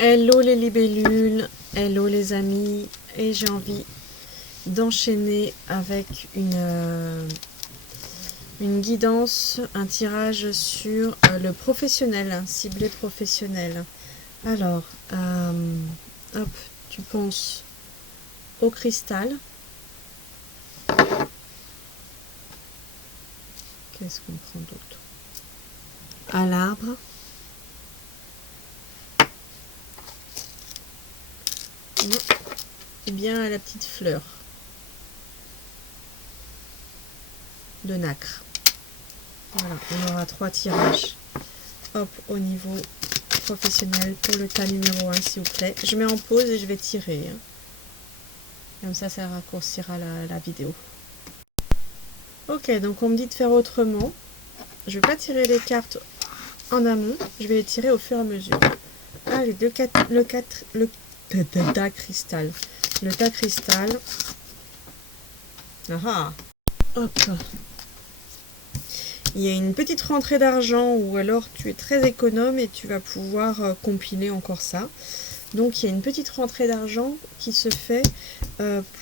Hello les libellules, hello les amis, et j'ai envie d'enchaîner avec une guidance, un tirage sur le professionnel, ciblé professionnel. Alors, hop, tu penses au cristal. Qu'est-ce qu'on prend d'autre? À l'arbre. Et bien à la petite fleur de nacre. Voilà, on aura 3 tirages. Hop, au niveau professionnel pour le tas numéro 1, s'il vous plaît. Je mets en pause et je vais tirer. Comme ça raccourcira la vidéo. Ok, donc on me dit de faire autrement. Je vais pas tirer les cartes en amont, je vais les tirer au fur et à mesure. Allez, le tas cristal. Le tas cristal. Ah, hop. Il y a une petite rentrée d'argent ou alors tu es très économe et tu vas pouvoir compiler encore ça. Donc il y a une petite rentrée d'argent qui se fait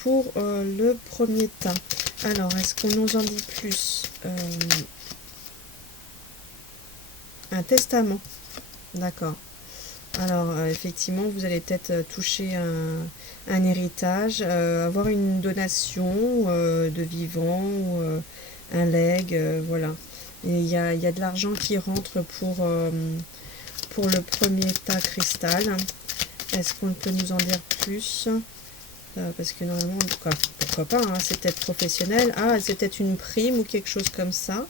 pour le premier tas. Alors, est-ce qu'on nous en dit plus? Un testament. D'accord. Alors, effectivement, vous allez peut-être toucher un héritage, avoir une donation de vivant ou un legs, voilà. Et il y a de l'argent qui rentre pour le premier tas cristal. Est-ce qu'on peut nous en dire plus? Parce que normalement, pourquoi pas, hein, c'est peut-être professionnel. Ah, c'est peut-être une prime ou quelque chose comme ça.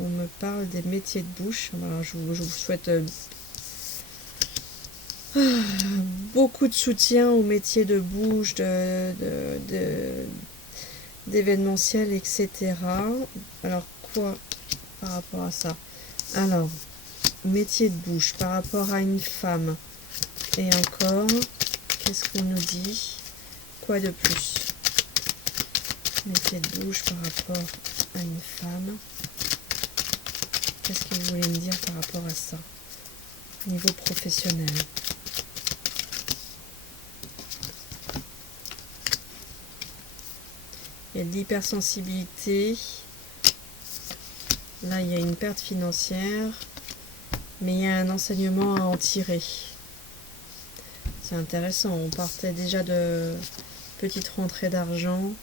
On me parle des métiers de bouche. Alors, je vous souhaite beaucoup de soutien aux métiers de bouche, d'événementiel, etc. Alors, quoi par rapport à ça? Alors, métier de bouche par rapport à une femme. Et encore, qu'est-ce qu'on nous dit? Quoi de plus? Métier de bouche par rapport à une femme. Qu'est-ce que vous voulez me dire par rapport à ça? Niveau professionnel. Il y a de l'hypersensibilité. Là, il y a une perte financière. Mais il y a un enseignement à en tirer. C'est intéressant. On partait déjà de petites rentrées d'argent.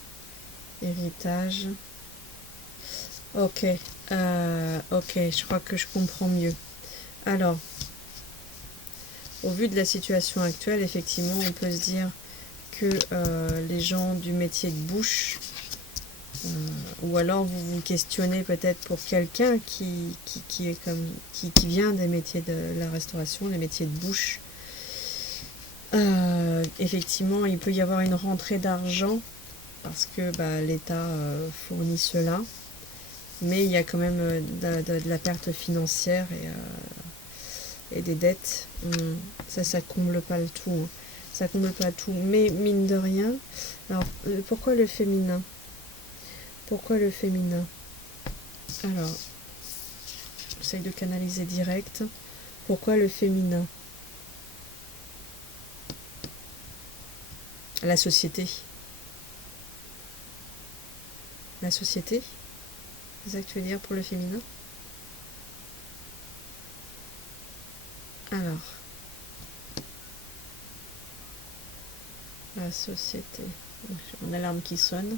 Héritage. Ok. Ok, je crois que je comprends mieux. Alors, au vu de la situation actuelle, effectivement, on peut se dire que les gens du métier de bouche, ou alors vous vous questionnez peut-être pour quelqu'un qui vient des métiers de la restauration, les métiers de bouche. Effectivement, il peut y avoir une rentrée d'argent parce que l'État fournit cela, mais il y a quand même de la perte financière et des dettes. Ça comble pas le tout. Hein. Ça comble pas tout, mais mine de rien. Alors, pourquoi le féminin? Pourquoi le féminin? Alors, j'essaye de canaliser direct. Pourquoi le féminin? La société. La société? C'est ça que tu veux dire pour le féminin? Alors. La société. Mon alarme qui sonne.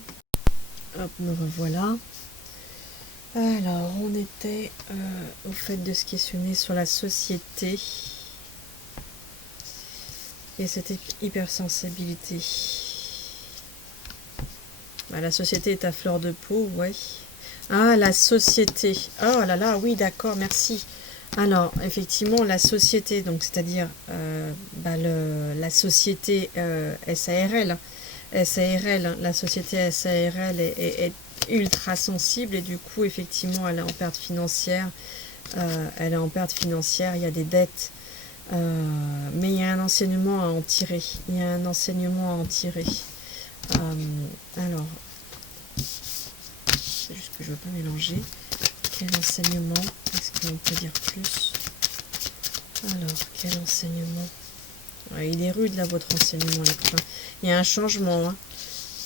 Hop, me revoilà. Alors, on était au fait de se questionner sur la société et cette hypersensibilité. La société est à fleur de peau, ouais. Ah, la société. Oh là là, oui, d'accord, merci. Alors, effectivement, la société, donc c'est-à-dire la société SARL. SARL, la société SARL est ultra sensible et du coup, effectivement, elle est en perte financière. Elle est en perte financière, il y a des dettes, mais il y a un enseignement à en tirer. Il y a un enseignement à en tirer. Alors, c'est juste que je ne veux pas mélanger. Quel enseignement? Est-ce qu'on peut dire plus? Alors, quel enseignement? Ouais, il est rude là, votre enseignement, les copains. Il y a un changement, hein.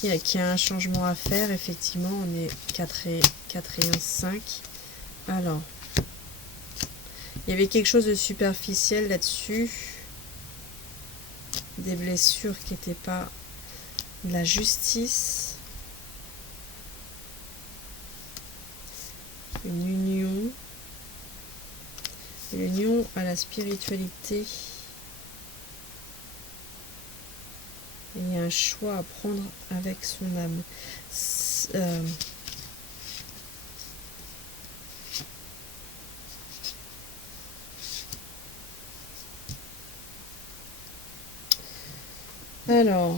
Il y a un changement à faire, effectivement. On est 4 et 1, 5. Alors, il y avait quelque chose de superficiel là-dessus. Des blessures qui n'étaient pas de la justice. Une union. Une union à la spiritualité. Il y a un choix à prendre avec son âme. Alors,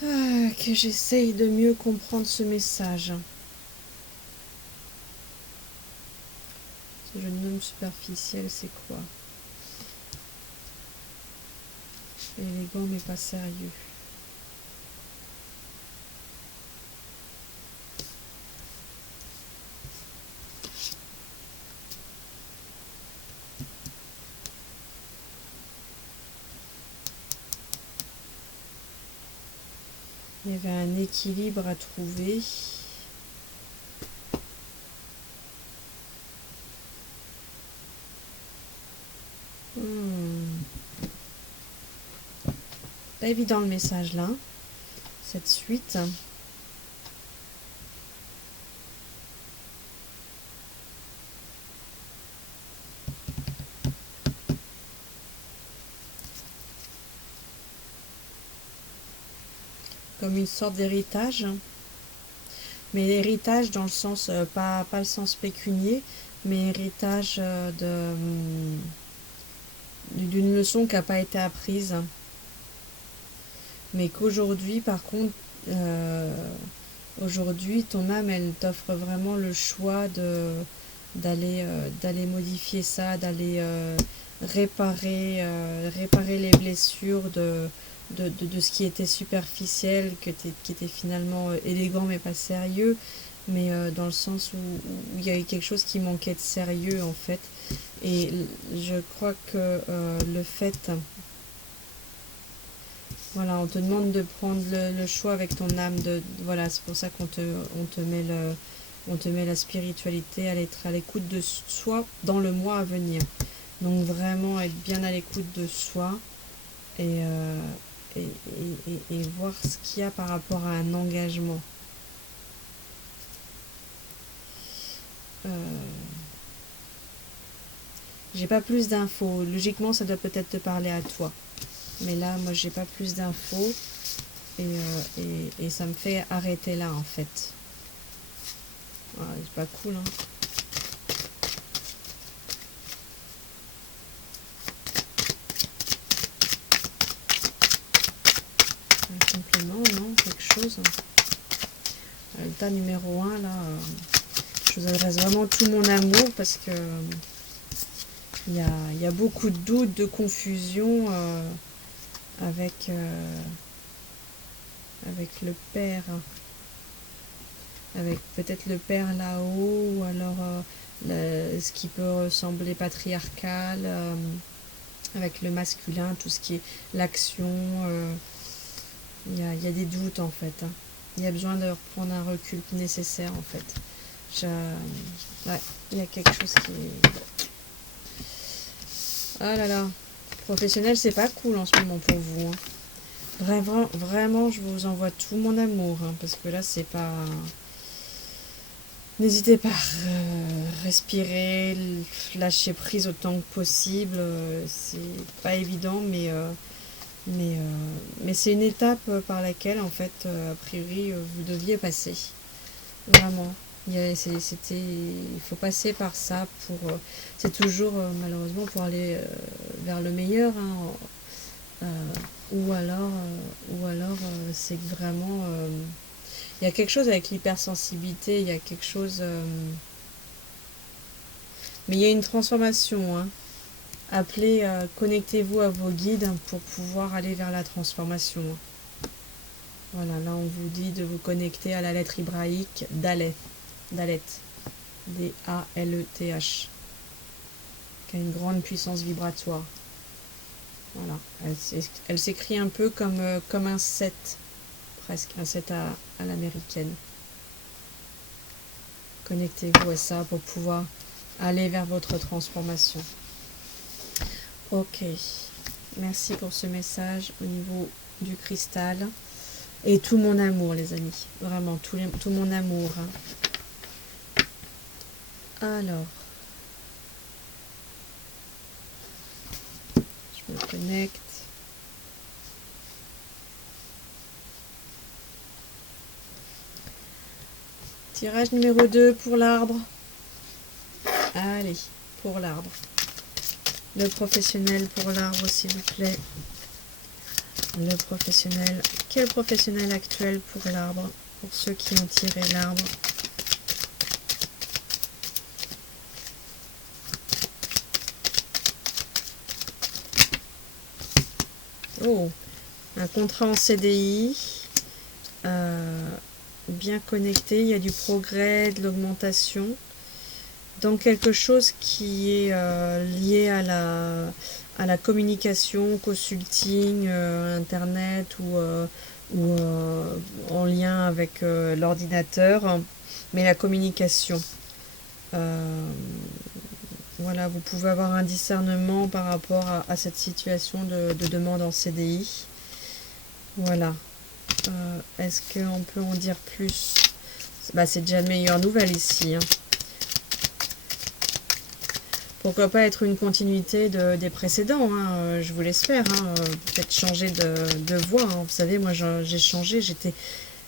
que j'essaye de mieux comprendre ce message. Ce jeune homme superficiel, c'est quoi? Élégant mais pas sérieux. Il y avait un équilibre à trouver. Pas évident le message là, cette suite. Comme une sorte d'héritage. Mais l'héritage dans le sens, pas le sens pécunier, mais héritage d'une leçon qui n'a pas été apprise. Mais qu'aujourd'hui, par contre, aujourd'hui, ton âme, elle t'offre vraiment le choix d'aller modifier ça, d'aller réparer les blessures de ce qui était superficiel, qui était finalement élégant mais pas sérieux, mais dans le sens où il y a eu quelque chose qui manquait de sérieux en fait. Et je crois que le fait, voilà, on te demande de prendre le choix avec ton âme, voilà, c'est pour ça on te met la spiritualité, à être à l'écoute de soi dans le mois à venir. Donc vraiment être bien à l'écoute de soi et, et voir ce qu'il y a par rapport à un engagement. J'ai pas plus d'infos. Logiquement, ça doit peut-être te parler à toi. Mais là, moi, j'ai pas plus d'infos. Et ça me fait arrêter là, en fait. Voilà, c'est pas cool, hein. Un complément, non? Quelque chose. Le tas numéro 1, là, je vous adresse vraiment tout mon amour parce que il y a beaucoup de doutes, de confusion avec le père. Avec peut-être le père là-haut, ou alors ce qui peut ressembler patriarcal, avec le masculin, tout ce qui est l'action. Il y a des doutes en fait. Hein. Il y a besoin de reprendre un recul nécessaire en fait. Ouais, il y a quelque chose qui est... Ah là là, professionnel, c'est pas cool en ce moment pour vous. Hein. Vraiment, je vous envoie tout mon amour, hein, parce que là, c'est pas... N'hésitez pas à respirer, lâcher prise autant que possible. C'est pas évident, mais c'est une étape par laquelle, en fait, a priori, vous deviez passer. Vraiment. Il faut passer par ça pour... c'est toujours, malheureusement, pour aller vers le meilleur. Hein, ou alors c'est que vraiment... il y a quelque chose avec l'hypersensibilité, il y a quelque chose... mais il y a une transformation. Hein. Appelez, connectez-vous à vos guides pour pouvoir aller vers la transformation. Voilà, là on vous dit de vous connecter à la lettre hébraïque Dalet, Dalet, D-A-L-E-T-H, qui a une grande puissance vibratoire. Voilà, elle s'écrit un peu comme un 7, presque, un 7 à l'américaine. Connectez-vous à ça pour pouvoir aller vers votre transformation. Ok, merci pour ce message au niveau du cristal. Et tout mon amour, les amis. Vraiment, tout mon amour. Alors, je me connecte. Tirage numéro 2 pour l'arbre. Allez, pour l'arbre. Le professionnel pour l'arbre, s'il vous plaît. Le professionnel. Quel professionnel actuel pour l'arbre? Pour ceux qui ont tiré l'arbre. Oh, un contrat en CDI. Bien connecté, il y a du progrès, de l'augmentation. Dans quelque chose qui est lié à la communication, consulting, internet ou en lien avec l'ordinateur, mais la communication. Voilà, vous pouvez avoir un discernement par rapport à cette situation de demande en CDI. Voilà. Est-ce qu'on peut en dire plus? C'est déjà une meilleure nouvelle ici. Hein. Pourquoi pas être une continuité des précédents, hein, je vous l'espère. Hein, peut-être changer de voie. Hein. Vous savez, moi j'ai changé.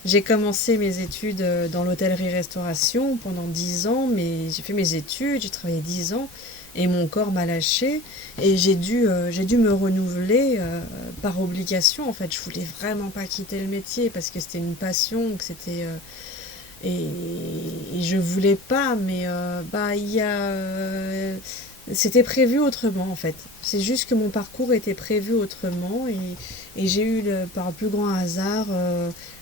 J'ai commencé mes études dans l'hôtellerie-restauration pendant 10 ans, mais j'ai fait mes études, j'ai travaillé 10 ans, et mon corps m'a lâché, et j'ai dû me renouveler par obligation. En fait, je voulais vraiment pas quitter le métier parce que c'était une passion, que c'était et je voulais pas, mais c'était prévu autrement en fait. C'est juste que mon parcours était prévu autrement et j'ai eu par le plus grand hasard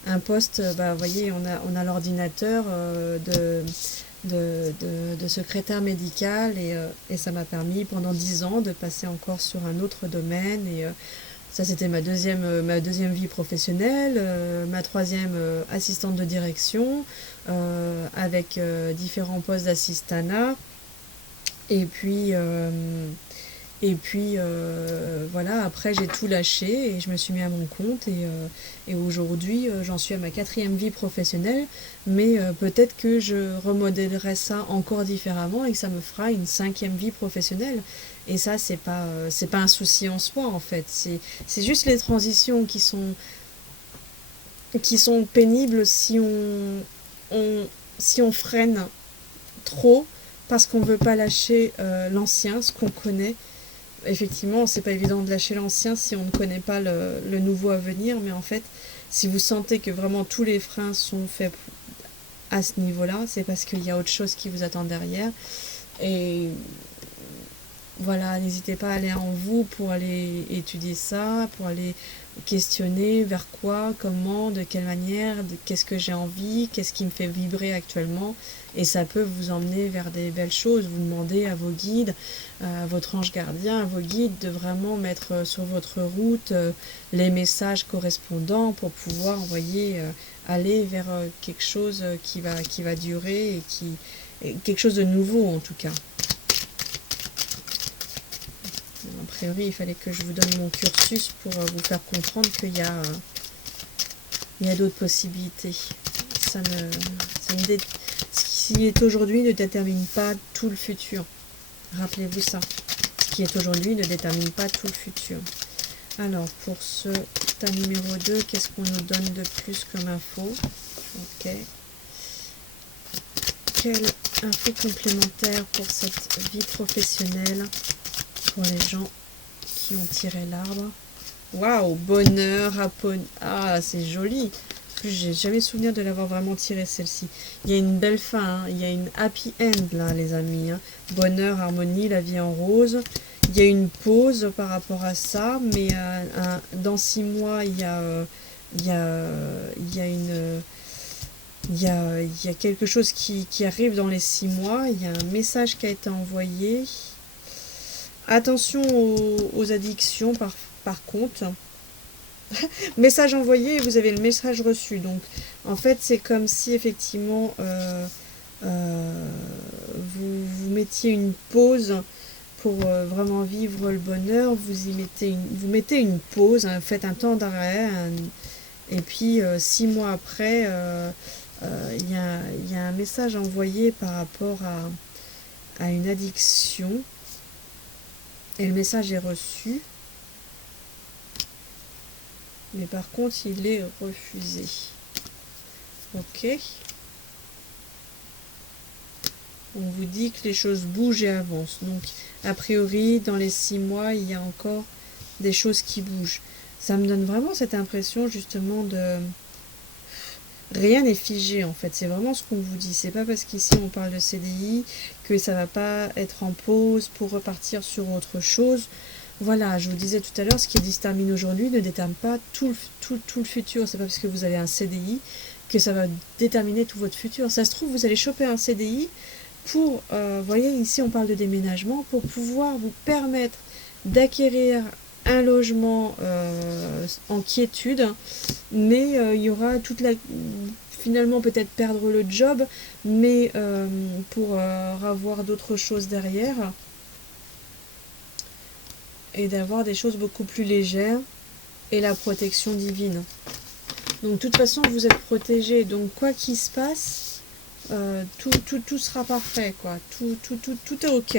un poste, vous voyez, on a l'ordinateur de secrétaire médical et ça m'a permis pendant 10 ans de passer encore sur un autre domaine et ça c'était ma deuxième vie professionnelle, ma troisième assistante de direction avec différents postes d'assistanat. Et puis voilà, après j'ai tout lâché et je me suis mis à mon compte et aujourd'hui j'en suis à ma 4e vie professionnelle, mais peut-être que je remodèlerai ça encore différemment et que ça me fera une 5e vie professionnelle. Et ça c'est pas un souci en soi en fait, c'est juste les transitions qui sont pénibles si on freine trop parce qu'on ne veut pas lâcher l'ancien, ce qu'on connaît. Effectivement, c'est pas évident de lâcher l'ancien si on ne connaît pas le nouveau à venir, mais en fait, si vous sentez que vraiment tous les freins sont faits à ce niveau-là, c'est parce qu'il y a autre chose qui vous attend derrière. Et voilà, n'hésitez pas à aller en vous pour aller étudier ça, pour aller questionner vers quoi, comment, de quelle manière, qu'est-ce que j'ai envie, qu'est-ce qui me fait vibrer actuellement. Et ça peut vous emmener vers des belles choses. Vous demandez à vos guides, à votre ange gardien, à vos guides de vraiment mettre sur votre route les messages correspondants pour pouvoir envoyer, aller vers quelque chose qui va durer et quelque chose de nouveau en tout cas. A priori, il fallait que je vous donne mon cursus pour vous faire comprendre qu'il y a d'autres possibilités. Ce qui est aujourd'hui ne détermine pas tout le futur. Rappelez-vous ça. Ce qui est aujourd'hui ne détermine pas tout le futur. Alors, pour ce tas numéro 2, qu'est-ce qu'on nous donne de plus comme info? Ok. Quelle info complémentaire pour cette vie professionnelle pour les gens qui ont tiré l'arbre? Waouh, bonheur, ah, c'est joli. En plus, j'ai jamais souvenir de l'avoir vraiment tiré celle-ci. Il y a une belle fin, hein. Il y a une happy end là, les amis. Hein. Bonheur, harmonie, la vie en rose. Il y a une pause par rapport à ça, mais dans 6 mois, il y a il y a, il y a une... il y a quelque chose qui arrive dans les 6 mois. Il y a un message qui a été envoyé. Attention aux addictions par contre. Message envoyé et vous avez le message reçu. Donc en fait c'est comme si effectivement vous mettiez une pause pour vraiment vivre le bonheur. Vous mettez une pause, hein, faites un temps d'arrêt. Et puis 6 mois après, il y a un message envoyé par rapport à une addiction. Et le message est reçu. Mais par contre, il est refusé. Ok. On vous dit que les choses bougent et avancent. Donc, a priori, dans les 6 mois, il y a encore des choses qui bougent. Ça me donne vraiment cette impression, justement, de... Rien n'est figé, en fait. C'est vraiment ce qu'on vous dit. C'est pas parce qu'ici, on parle de CDI que ça va pas être en pause pour repartir sur autre chose. Voilà, je vous disais tout à l'heure, ce qui se termine aujourd'hui ne détermine pas tout le futur. C'est pas parce que vous avez un CDI que ça va déterminer tout votre futur. Ça se trouve, vous allez choper un CDI pour, voyez, ici on parle de déménagement, pour pouvoir vous permettre d'acquérir un logement en quiétude, mais il y aura toute la... Finalement, peut-être perdre le job, mais pour avoir d'autres choses derrière. Et d'avoir des choses beaucoup plus légères et la protection divine. Donc de toute façon vous êtes protégé, donc quoi qu'il se passe, tout sera parfait, quoi. Tout est ok.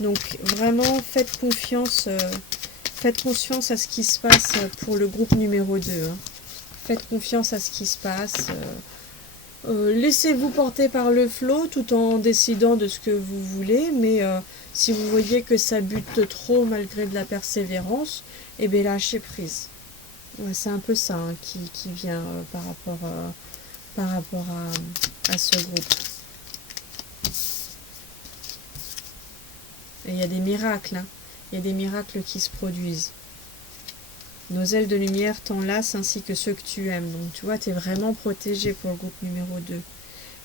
Donc vraiment faites confiance à ce qui se passe pour le groupe numéro 2. Hein. Faites confiance à ce qui se passe. Laissez-vous porter par le flot tout en décidant de ce que vous voulez, mais si vous voyez que ça bute trop malgré de la persévérance, eh bien lâchez prise. Ouais, c'est un peu ça hein, qui vient par rapport à ce groupe. Et il y a des miracles, hein. Il y a des miracles qui se produisent. Nos ailes de lumière t'enlacent ainsi que ceux que tu aimes. Donc tu vois, tu es vraiment protégé pour le groupe numéro 2.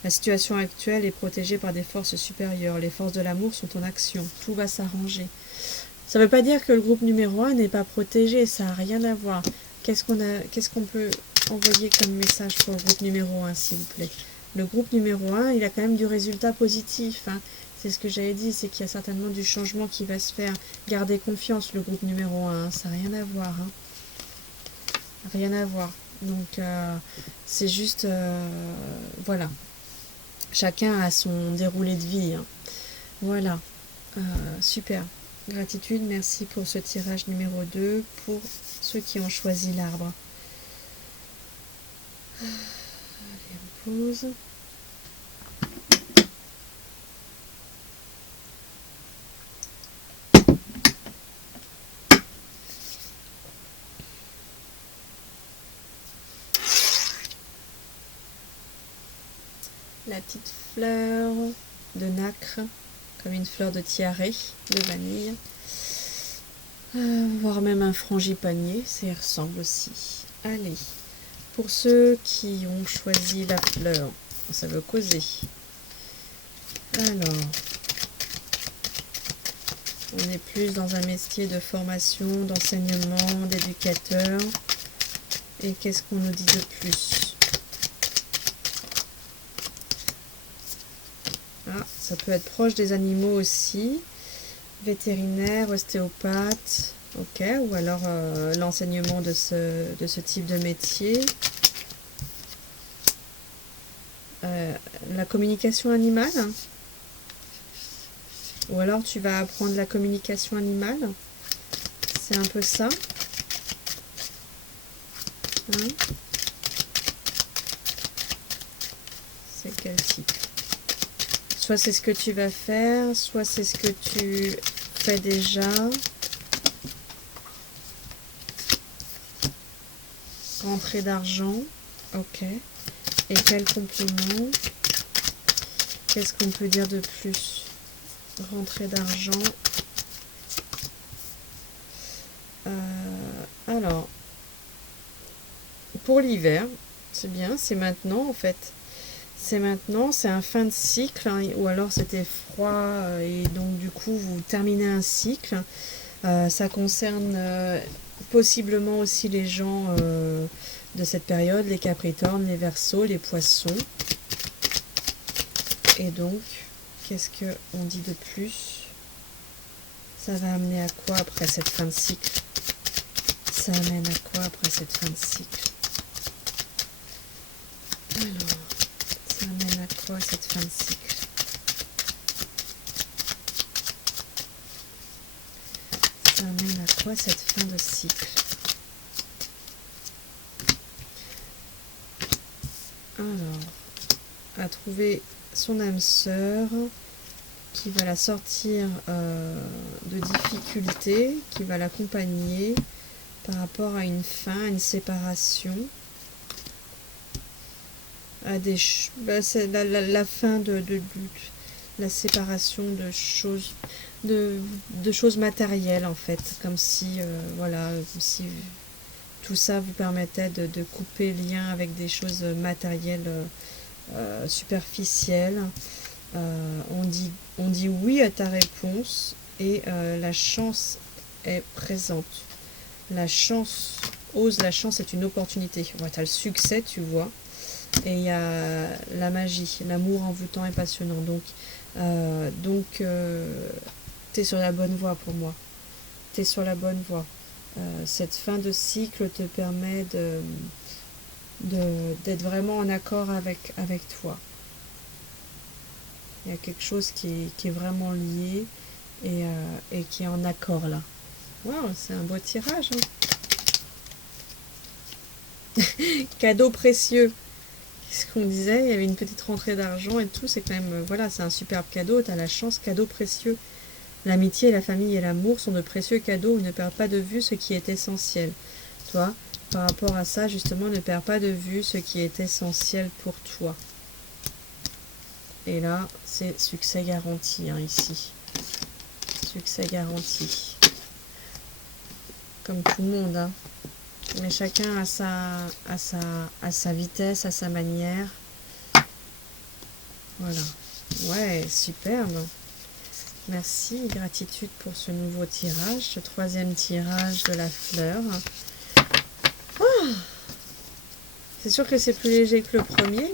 La situation actuelle est protégée par des forces supérieures. Les forces de l'amour sont en action. Tout va s'arranger. Ça ne veut pas dire que le groupe numéro 1 n'est pas protégé. Ça n'a rien à voir. Qu'est-ce qu'on peut envoyer comme message pour le groupe numéro 1, s'il vous plaît? Le groupe numéro 1, il a quand même du résultat positif. Hein. C'est ce que j'avais dit, c'est qu'il y a certainement du changement qui va se faire. Gardez confiance, le groupe numéro 1. Hein. Ça n'a rien à voir. Hein. Rien à voir. Donc, c'est juste... voilà. Chacun a son déroulé de vie. Hein. Voilà. Super. Gratitude, merci pour ce tirage numéro 2 pour ceux qui ont choisi l'arbre. Allez, on pose. La petite fleur de nacre, comme une fleur de tiare de vanille. Voire même un frangipanier, ça y ressemble aussi. Allez, pour ceux qui ont choisi la fleur, ça veut causer. Alors, on est plus dans un métier de formation, d'enseignement, d'éducateur. Et qu'est-ce qu'on nous dit de plus? Ah, ça peut être proche des animaux aussi. Vétérinaire, ostéopathe, ok, ou alors l'enseignement de ce type de métier. La communication animale, ou alors tu vas apprendre la communication animale, c'est un peu ça. Hein? C'est quel type? Soit c'est ce que tu vas faire, soit c'est ce que tu fais déjà. Rentrée d'argent, ok. Et quel complément? Qu'est-ce qu'on peut dire de plus? Rentrée d'argent. Alors, pour l'hiver. C'est bien, c'est maintenant en fait. C'est maintenant, c'est un fin de cycle, hein, ou alors c'était froid et donc du coup vous terminez un cycle. Ça concerne possiblement aussi les gens de cette période, les Capricornes, les Verseaux, les Poissons. Et donc, qu'est-ce qu'on dit de plus? Ça va amener à quoi après cette fin de cycle? Ça amène à quoi après cette fin de cycle? Alors, ça amène à quoi cette fin de cycle? Ça amène à quoi cette fin de cycle? Alors, à trouver son âme sœur qui va la sortir de difficultés, qui va l'accompagner par rapport à une fin, à une séparation, à des c'est la fin de la séparation de choses matérielles en fait, comme si voilà, comme si tout ça vous permettait de couper lien avec des choses matérielles superficielles. On dit oui à ta réponse et la chance est présente. La chance, ose la chance est une opportunité. Ouais, tu as le succès, tu vois. Et il y a la magie, l'amour envoûtant et passionnant. Donc tu es sur la bonne voie pour moi. Tu es sur la bonne voie. Cette fin de cycle te permet d'être vraiment en accord avec toi. Il y a quelque chose qui est vraiment lié et qui est en accord là. Waouh, c'est un beau tirage. Hein. Cadeau précieux. Qu'est-ce qu'on disait? Il y avait une petite rentrée d'argent et tout. C'est quand même, voilà, c'est un superbe cadeau. Tu as la chance, cadeau précieux. L'amitié, la famille et l'amour sont de précieux cadeaux où ne perds pas de vue ce qui est essentiel. Toi, par rapport à ça, justement, ne perds pas de vue ce qui est essentiel pour toi. Et là, c'est succès garanti, hein, ici. Succès garanti. Comme tout le monde, hein. Mais chacun a sa vitesse, à sa manière. Voilà. Ouais, superbe. Merci, gratitude pour ce nouveau tirage, ce troisième tirage de la fleur. Oh, c'est sûr que c'est plus léger que le premier,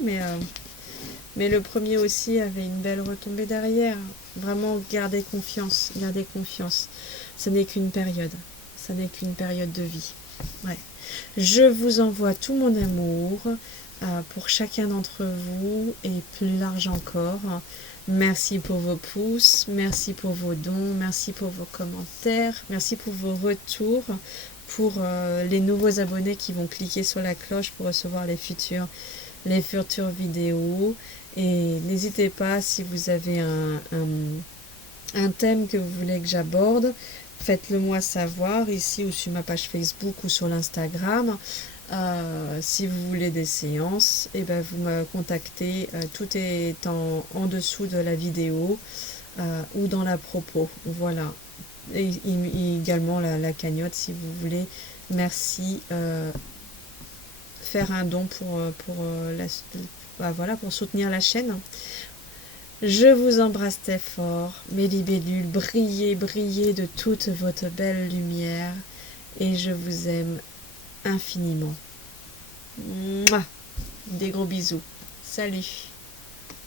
mais le premier aussi avait une belle retombée derrière. Vraiment, gardez confiance, gardez confiance. Ce n'est qu'une période. Ça n'est qu'une période de vie. Ouais. Je vous envoie tout mon amour pour chacun d'entre vous et plus large encore. Merci pour vos pouces, merci pour vos dons, merci pour vos commentaires, merci pour vos retours, pour les nouveaux abonnés qui vont cliquer sur la cloche pour recevoir les futures vidéos. Et n'hésitez pas, si vous avez un thème que vous voulez que j'aborde, faites-le moi savoir ici ou sur ma page Facebook ou sur l'Instagram. Si vous voulez des séances, et ben vous me contactez, tout est en dessous de la vidéo ou dans la propos. Voilà. Et également la cagnotte si vous voulez. Merci. Faire un don voilà, pour soutenir la chaîne. Je vous embrasse très fort, mes libellules, brillez, brillez de toute votre belle lumière et je vous aime infiniment. Mouah. Des gros bisous. Salut.